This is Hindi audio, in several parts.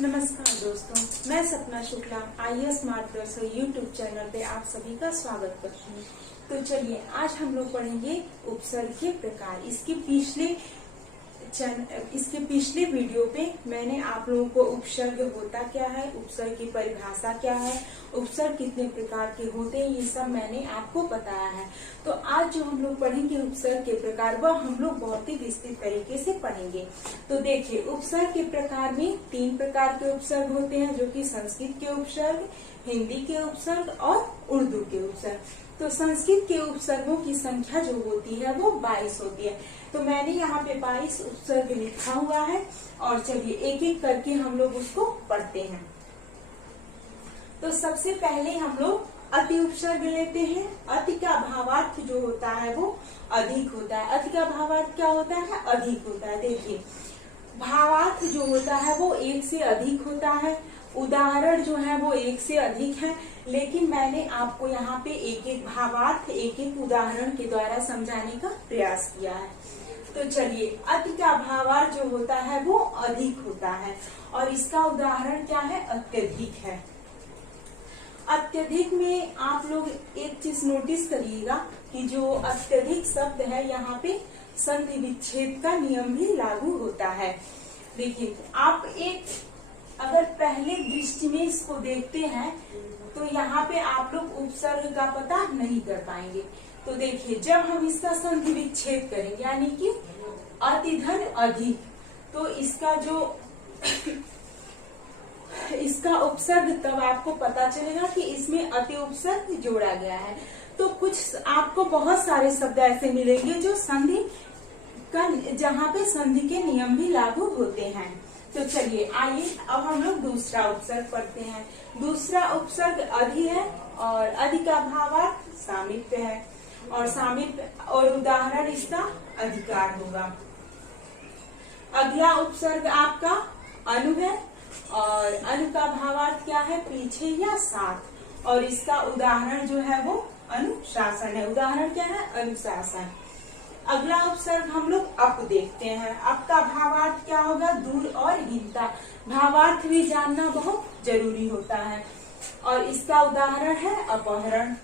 नमस्कार दोस्तों, मैं सपना शुक्ला IAS मार्गदर्शक यूट्यूब चैनल पे आप सभी का स्वागत करती हूँ। तो चलिए आज हम लोग पढ़ेंगे उपसर्ग के प्रकार। इसके पिछले वीडियो पे मैंने आप लोगों को उपसर्ग होता क्या है, उपसर्ग की परिभाषा क्या है, उपसर्ग कितने प्रकार के होते हैं, ये सब मैंने आपको बताया है। तो आज जो हम लोग पढ़ेंगे उपसर्ग के प्रकार, वह हम लोग बहुत ही विस्तृत तरीके से पढ़ेंगे। तो देखिए, उपसर्ग के प्रकार में 3 प्रकार के उपसर्ग होते हैं, जो कि संस्कृत के उपसर्ग, हिंदी के उपसर्ग और उर्दू के उपसर्ग। तो संस्कृत के उपसर्गों की संख्या जो होती है वो 22 होती है। तो मैंने यहाँ पे 22 उपसर्ग लिखा हुआ है और चलिए एक एक करके हम लोग उसको पढ़ते हैं। तो सबसे पहले हम लोग अति उपसर्ग लेते हैं। अति का भावार्थ जो होता है वो अधिक होता है। अति का भावार्थ क्या होता है? अधिक होता है। देखिए, भावार्थ जो होता है वो एक से अधिक होता है, उदाहरण जो है वो एक से अधिक है, लेकिन मैंने आपको यहाँ पे एक एक भावार्थ एक एक उदाहरण के द्वारा समझाने का प्रयास किया है। तो चलिए, अति का भावार्थ जो होता है वो अधिक होता है और इसका उदाहरण क्या है? अत्यधिक है। अत्यधिक में आप लोग एक चीज नोटिस करिएगा कि जो अत्यधिक शब्द है यहाँ पे संधि विच्छेद का नियम भी लागू होता है। देखिए, आप एक अगर पहले दृष्टि में इसको देखते हैं तो यहाँ पे आप लोग उपसर्ग का पता नहीं कर पाएंगे। तो देखिए, जब हम इसका संधि विच्छेद करेंगे यानी कि अति धन अधिक, तो इसका जो इसका उपसर्ग तब आपको पता चलेगा कि इसमें अति उपसर्ग जोड़ा गया है। तो कुछ आपको बहुत सारे शब्द ऐसे मिलेंगे जो संधि का, जहाँ पे संधि के नियम भी लागू होते हैं। तो चलिए आइए अब हम लोग दूसरा उपसर्ग पढ़ते हैं। दूसरा उपसर्ग अधि है और अधि का भावार्थ सामीप्य है और सामीप्य और उदाहरण इसका अधिकार होगा। अगला उपसर्ग आपका अनु है और अनु का भावार्थ क्या है? पीछे या साथ, और इसका उदाहरण जो है वो अनुशासन है। उदाहरण क्या है? अनुशासन। अगला उपसर्ग हम लोग अप देखते हैं। अप का भावार्थ क्या होगा? दूर और हीनता। भावार्थ भी जानना बहुत जरूरी होता है और इसका उदाहरण है अपहरण।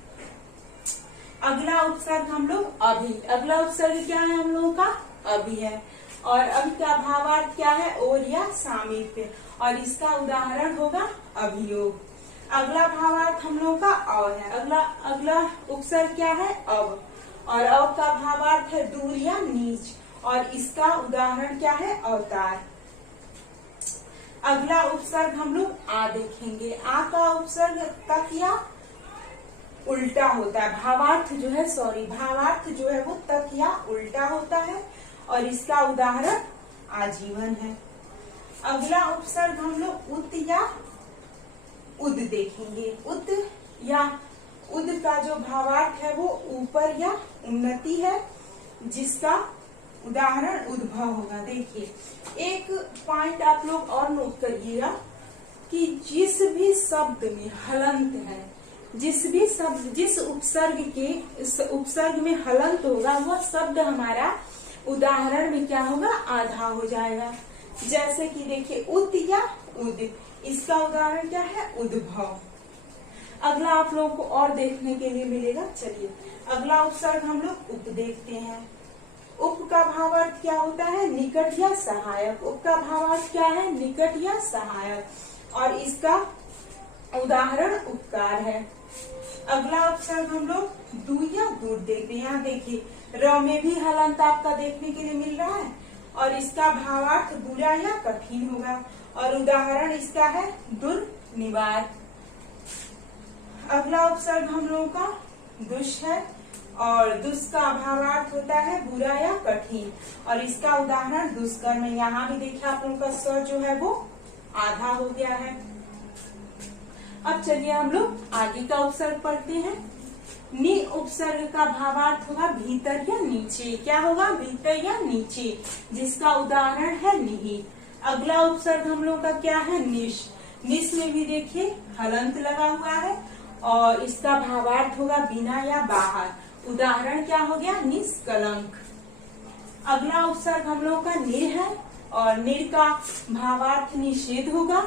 अगला उपसर्ग हम लोग अभि। अगला उपसर्ग क्या है हम लोगों का? अभि है और अभि का भावार्थ क्या है? और या सामीप्य, और इसका उदाहरण होगा अभियोग। अगला भावार्थ हम लोगों का अव है। अगला उपसर्ग क्या है? अव, और अव का भावार्थ है दूर या नीच, और इसका उदाहरण क्या है? अवतार। अगला उपसर्ग हम लोग आ देखेंगे। आ का उपसर्ग तक या उल्टा होता है। भावार्थ जो है वो तक या उल्टा होता है और इसका उदाहरण आजीवन है। अगला उपसर्ग हम लोग उत या उद देखेंगे। उत या उद का जो भावार्थ है वो ऊपर या उन्नति है, जिसका उदाहरण उद्भव होगा। देखिए, एक पॉइंट आप लोग और नोट करिएगा कि जिस भी शब्द में हलंत है, जिस उपसर्ग में हलंत होगा वह शब्द हमारा उदाहरण में क्या होगा? आधा हो जाएगा। जैसे कि देखिए, उत या उद, इसका उदाहरण क्या है? उद्भव। अगला आप लोगों को और देखने के लिए मिलेगा। चलिए अगला उपसर्ग हम लोग उप देखते हैं। उप का भावार्थ क्या होता है? निकट या सहायक। उप का भावार्थ क्या है? निकट या सहायक, और इसका उदाहरण उपकार है। अगला उपसर्ग हम लोग दू या दूर देखते हैं। यहाँ देखिए, र में भी हलंत आपका देखने के लिए मिल रहा है और इसका भावार्थ बुरा या कठिन होगा और उदाहरण इसका है दुर्निवार। अगला उपसर्ग हम लोगों का दुष है और दुष का भावार्थ होता है बुरा या कठिन, और इसका उदाहरण दुष्कर्म। यहाँ भी देखिए आप लोगों का स्वर जो है वो आधा हो गया है। अब चलिए हम लोग आगे का उपसर्ग पढ़ते हैं। नि उपसर्ग का भावार्थ होगा भीतर या नीचे। क्या होगा? भीतर या नीचे, जिसका उदाहरण है निहित। अगला उपसर्ग हम लोग का क्या है? निश। निश में भी देखिए हलंत लगा हुआ है और इसका भावार्थ होगा बिना या बाहर। उदाहरण क्या हो गया? निष्कलंक। अगला उपसर्ग हम लोग का निर है और निर का भावार्थ निषेध होगा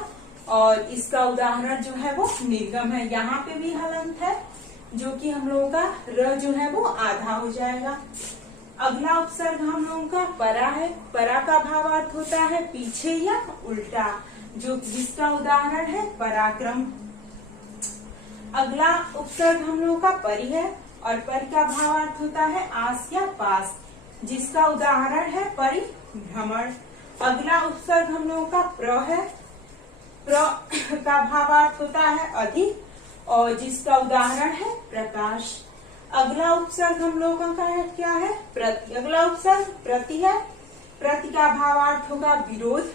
और इसका उदाहरण जो है वो निर्गम है। यहाँ पे भी हलंत है, जो कि हम लोगों का र जो है वो आधा हो जाएगा। अगला उपसर्ग हम लोगों का परा है। परा का भावार्थ होता है पीछे या उल्टा, जो जिसका उदाहरण है पराक्रम। अगला उपसर्ग हम लोगों का परि है और परि का भावार्थ होता है आस या पास, जिसका उदाहरण है परिभ्रमण। अगला उपसर्ग हम लोगों का प्र है। प्र का भावार्थ होता है अधिक और जिसका उदाहरण है प्रकाश। अगला उपसर्ग हम लोगों का क्या है? प्रति। अगला उपसर्ग प्रति है। प्रति का भावार्थ होगा विरोध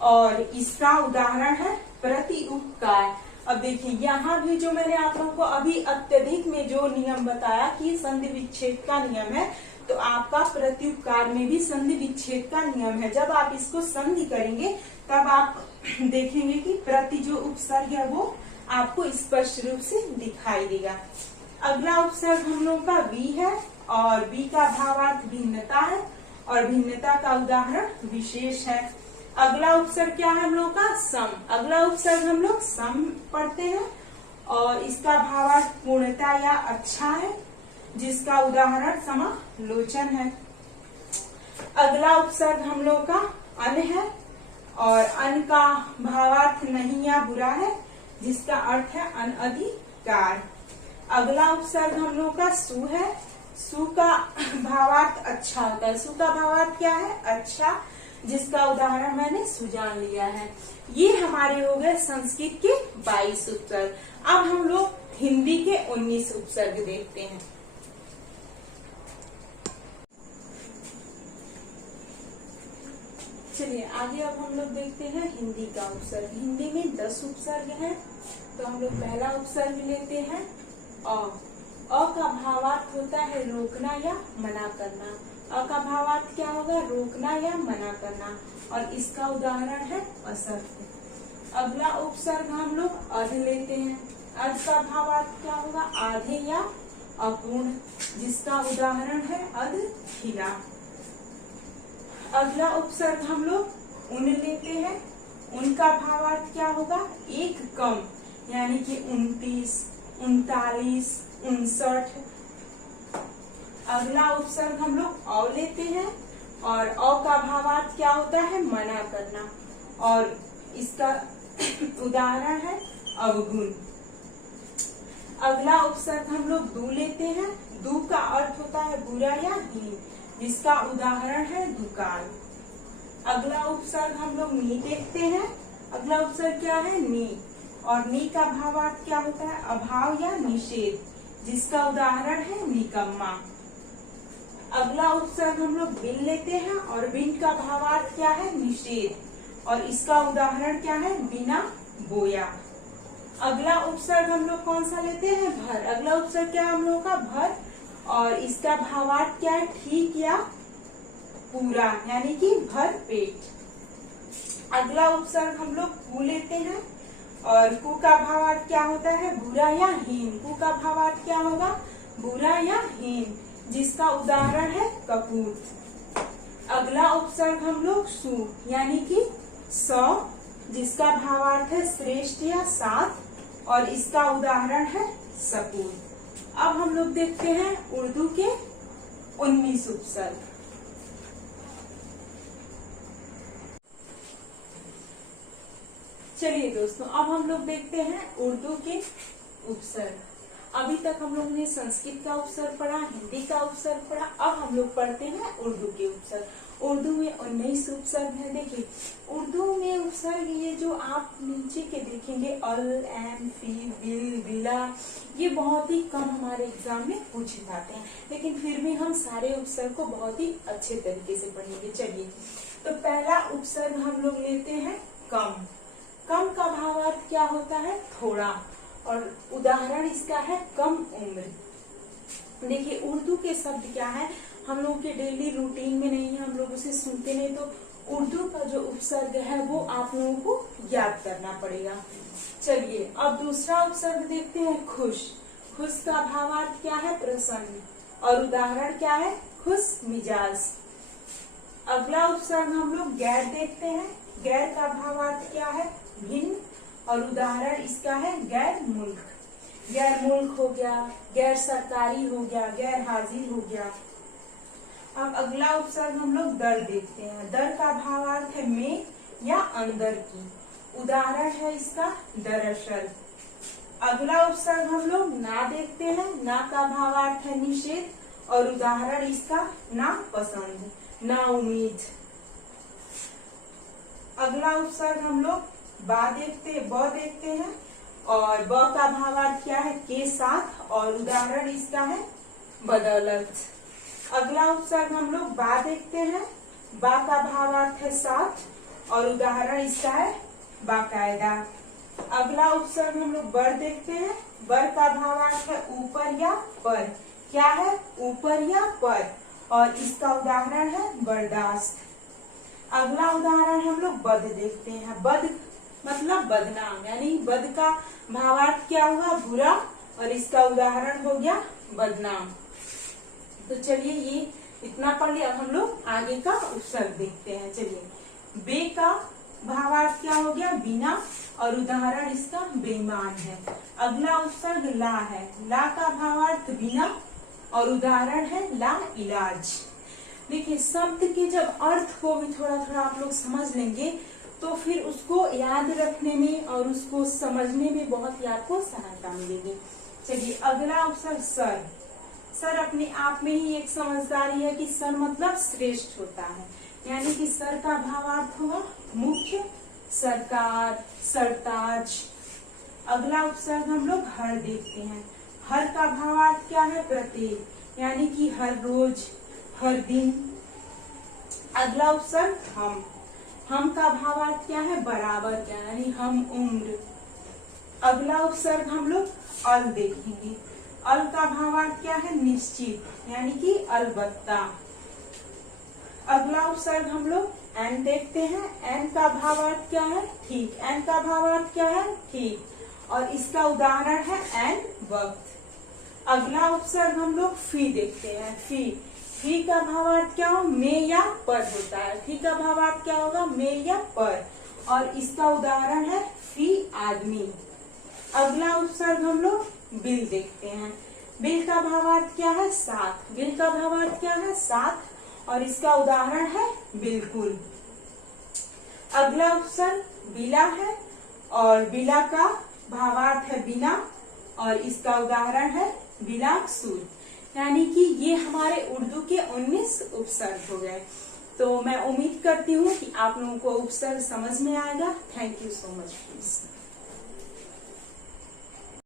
और इसका उदाहरण है प्रति उपकार। अब देखिए यहाँ भी जो मैंने आप लोगों को अभी अत्यधिक में जो नियम बताया कि संधि विच्छेद का नियम है, तो आपका प्रत्युपकार में भी संधि विच्छेद का नियम है। जब आप इसको संधि करेंगे तब आप देखेंगे कि प्रति जो उपसर्ग है वो आपको स्पष्ट रूप से दिखाई देगा। अगला उपसर्ग हम लोगों का वी है और वी का भावार्थ भिन्नता है और भिन्नता का उदाहरण विशेष है। अगला उपसर्ग क्या है हम लोग का? सम। अगला उपसर्ग हम लोग सम पढ़ते हैं और इसका भावार्थ पूर्णता या अच्छा है, जिसका उदाहरण समालोचन है। अगला उपसर्ग हम लोग का अन है और अन का भावार्थ नहीं या बुरा है, जिसका अर्थ है अनधिकार। अगला उपसर्ग हम लोग का सु है। सु का भावार्थ अच्छा होता है। सु का भावार्थ क्या है? अच्छा, जिसका उदाहरण मैंने सुजान लिया है। ये हमारे हो गए संस्कृत के 22 उपसर्ग। अब हम लोग हिंदी के 19 उपसर्ग देखते हैं। चलिए आगे अब हम लोग देखते हैं हिंदी का उपसर्ग। हिंदी में 10 उपसर्ग हैं, तो हम लोग पहला उपसर्ग लेते हैं अ। अ का भावार्थ होता है रोकना या मना करना। अ का भावार्थ क्या होगा? रोकना या मना करना और इसका उदाहरण है असत्य। अगला उपसर्ग हम लोग अध लेते हैं। अध का भावार्थ क्या होगा? आधे या अपूर्ण, जिसका उदाहरण है अधखिला। अगला उपसर्ग हम लोग उन लेते हैं। उनका भावार्थ क्या होगा? एक कम, यानी कि 29, 39, 59। अगला उपसर्ग हम लोग औ लेते हैं और औ का भावार्थ क्या होता है? मना करना और इसका उदाहरण है अवगुण। अगला उपसर्ग हम लोग दू लेते हैं। दू का अर्थ होता है बुरा या हीन, जिसका उदाहरण है दुकान। अगला उपसर्ग हम लोग नी देखते हैं। अगला उपसर्ग क्या है? नी और नी का भावार्थ क्या होता है? अभाव या निषेध, जिसका उदाहरण है निकम्मा। अगला उपसर्ग हम लोग बिन लेते हैं और बिन का भावार्थ क्या है? निषेध और इसका उदाहरण क्या है? बिना बोया। अगला उपसर्ग हम लोग कौन सा लेते हैं? भर। अगला उपसर्ग क्या है हम लोग का? भर और इसका भावार्थ क्या है? ठीक या पूरा, यानी कि भर पेट। अगला उपसर्ग हम लोग कु लेते हैं और कु का भावार्थ क्या होता है? बुरा या हीन। कु का भावार्थ क्या होगा? बुरा या हीन, जिसका उदाहरण है कपूत। अगला उपसर्ग हम लोग सु, यानी कि 100, जिसका भावार्थ है श्रेष्ठ या साथ और इसका उदाहरण है सपूत। अब हम लोग देखते हैं उर्दू के 19 उपसर्ग। चलिए दोस्तों, अब हम लोग देखते हैं उर्दू के उपसर्ग। अभी तक हम लोग ने संस्कृत का उपसर्ग पढ़ा, हिंदी का उपसर्ग पढ़ा, अब हम लोग पढ़ते हैं उर्दू के उपसर्ग। उर्दू में 19 उपसर्ग है। देखिए उर्दू में उपसर्ग ये जो आप नीचे के देखेंगे अल, एन, फी, बिल, बिला, ये बहुत ही कम हमारे एग्जाम में पूछे जाते हैं, लेकिन फिर भी हम सारे उपसर्ग को बहुत ही अच्छे तरीके से पढ़ेंगे। चलिए, तो पहला उपसर्ग हम लोग लेते हैं कम। कम का भावार्थ क्या होता है? थोड़ा और उदाहरण इसका है कम उम्र। देखिए उर्दू के शब्द क्या है, हम लोग के डेली रूटीन में नहीं है, हम लोग उसे सुनते नहीं, तो उर्दू का जो उपसर्ग है वो आप लोगों को याद करना पड़ेगा। चलिए अब दूसरा उपसर्ग देखते हैं खुश। खुश का भावार्थ क्या है? प्रसन्न और उदाहरण क्या है? खुश मिजाज। अगला उपसर्ग हम लोग गैर देखते हैं। गैर का भावार्थ क्या है? भिन्न और उदाहरण इसका है गैर मुल्क। गैर मुल्क हो गया, गैर सरकारी हो गया, गैर हाजिर हो गया। अब अगला उपसर्ग हम लोग दर देखते हैं। दर का भावार्थ है में या अंदर की। उदाहरण है इसका दरअसल। अगला उपसर्ग हम लोग ना देखते हैं। ना का भावार्थ है निषेध और उदाहरण इसका ना पसंद, ना उम्मीद। अगला उपसर्ग हम लोग ब देखते हैं और ब का भावार्थ क्या है के साथ और उदाहरण इसका है बदौलत। अगला उपसर्ग हम लोग बा देखते हैं। बा का भावार्थ है साथ और उदाहरण इसका है बाकायदा। अगला उपसर्ग हम लोग बर देखते हैं। बर का भावार्थ है ऊपर या पर। क्या है? ऊपर या पर और इसका उदाहरण है बर्दाश्त। अगला उदाहरण हम लोग बद देखते हैं। बद मतलब बदनाम, यानी बद का भावार्थ क्या हुआ? बुरा और इसका उदाहरण हो गया बदनाम। तो चलिए ये इतना पढ़ लिया। अब हम लोग आगे का उपसर्ग देखते हैं। चलिए, बे का भावार्थ क्या हो गया? बिना और उदाहरण इसका बेईमान है। अगला उपसर्ग ला है। ला का भावार्थ बिना और उदाहरण है ला इलाज। देखिए, शब्द के जब अर्थ को भी थोड़ा थोड़ा आप लोग समझ लेंगे तो फिर उसको याद रखने में और उसको समझने में बहुत ही आपको सहायता मिलेगी। चलिए, अगला उपसर्ग सर। सर अपने आप में ही एक समझदारी है कि सर मतलब श्रेष्ठ होता है, यानी कि सर का भावार्थ हुआ मुख्य, सरकार, सरताज। अगला उपसर्ग हम लोग हर देखते हैं। हर का भावार्थ क्या है? प्रत्येक, यानी कि हर रोज, हर दिन। अगला उपसर्ग हम। हम का भावार्थ क्या है? बराबर, यानी हम उम्र। अगला उपसर्ग हम लोग अल देखेंगे। अल का भावार्थ क्या है? निश्चित, यानी कि अलबत्ता। अगला उपसर्ग हम लोग एन देखते हैं। एन का भावार्थ क्या है? ठीक। एन का भावार्थ क्या है? ठीक और इसका उदाहरण है एन वक्त। अगला उपसर्ग हम लोग फी देखते हैं। फी। फी का भावार्थ क्या हो? में या पर होता है। फी का भावार्थ क्या होगा? में या पर और इसका उदाहरण है फी आदमी। अगला उपसर्ग हम लोग बिल देखते हैं। बिल का भावार्थ क्या है? साथ। बिल का भावार्थ क्या है? साथ और इसका उदाहरण है बिल्कुल। अगला उपसर्ग बिला है और बिला का भावार्थ है बिना और इसका उदाहरण है बिलाकसूर। यानी कि ये हमारे उर्दू के 19 उपसर्ग हो गए। तो मैं उम्मीद करती हूँ कि आप लोगों को उपसर्ग समझ में आएगा। Thank you so much.